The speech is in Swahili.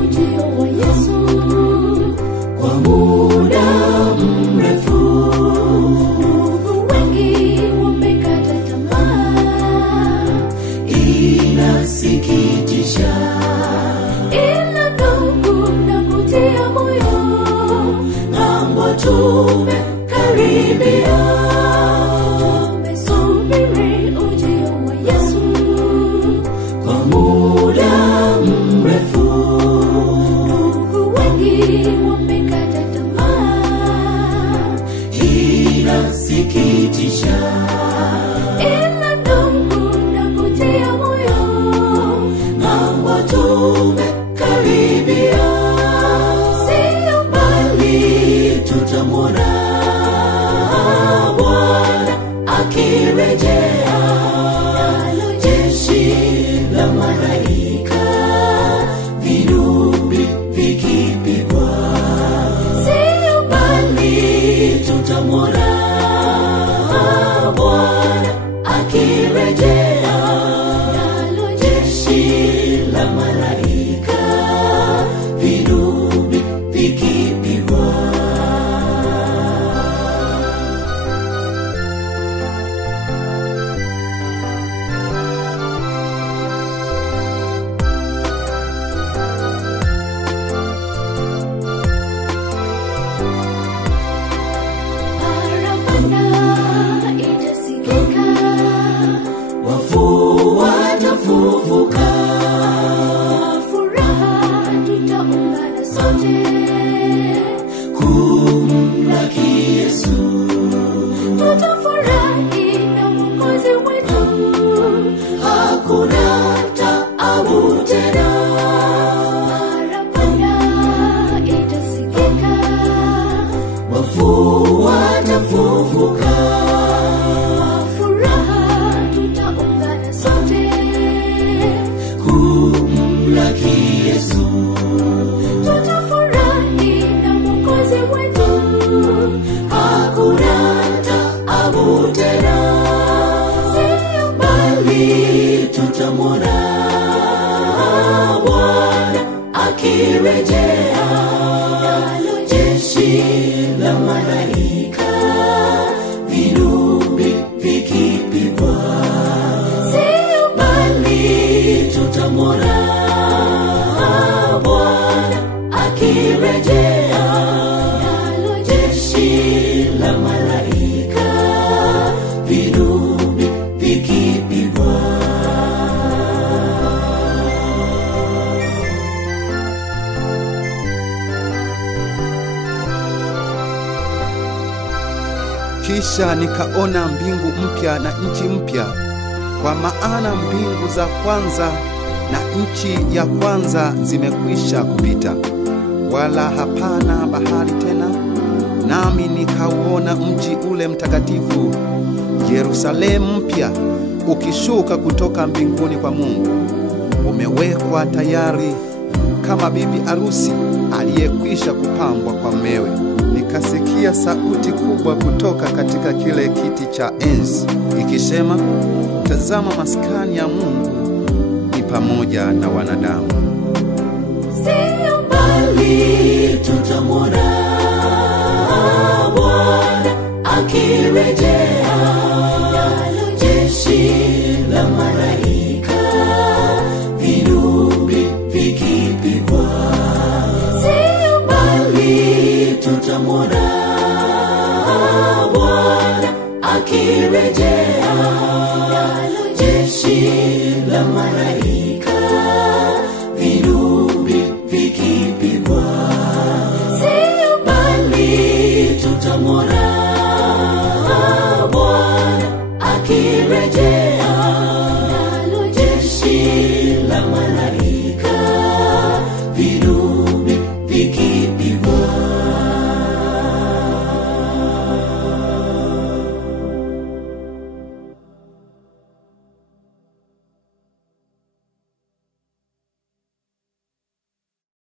ujio wa Yesu kwa muda mrefu. Ndugu wengi wamekata tamaa, inasikitisha, ila ndugu nakutia moyo, ng'ambo tumekaribia. Tumesubiri ujio wa Yesu kwa muda mrefu. Ndugu wengi wamekata tamaa, inasikitisha, ila ndugu nakutia moyo, ng'ambo tumekaribia. Sio mbali tutamwona Bwana akirejea, nalo jeshi la malaika vinubi vikipigwa. Sio mbali tutamwona Bwana akirejea, nalo jeshi la malaika vinubi vikipigwa. Parapanda itasikika, wafu watafufuka, furaha tutaungana sote kumlaki Yesu. Tutafurahi na Mwokozi wetu, hakuna taabu tena. Parapanda itasikika, wafu watafufuka, furaha tutaungana sote kumlaki Yesu. Tutafurahi na Mwokozi wetu, hakuna taabu tena. Sio mbali tutamwona Bwana akirejea, nalo jeshi la malaika vinubi vikipigwa. Sio mbali tutamwona Bwana akirejea, nalo jeshi la malaika vinubi vikipigwa. Kisha nikaona mbingu mpya na nchi mpya, kwa maana mbingu za kwanza na nchi ya kwanza zimekwisha kupita, wala hapana bahari tena. Nami nikauona mji ule mtakatifu Yerusalemu mpya ukishuka kutoka mbinguni kwa Mungu, umewekwa tayari kama bibi arusi aliyekwisha kupambwa kwa mmewe. Nikasikia sauti kubwa kutoka katika kile kiti cha enzi ikisema, tazama, maskani ya Mungu ni pamoja na wanadamu. Sio mbali tutamwona Bwana akirejea, nalo jeshi la malaika vinubi vikipigwa. Sio mbali tutamwona Bwana akirejea, nalo jeshi la malaika vinubi vikipigwa. Sio mbali tutamwona Bwana akirejea, nalo jeshi la malaika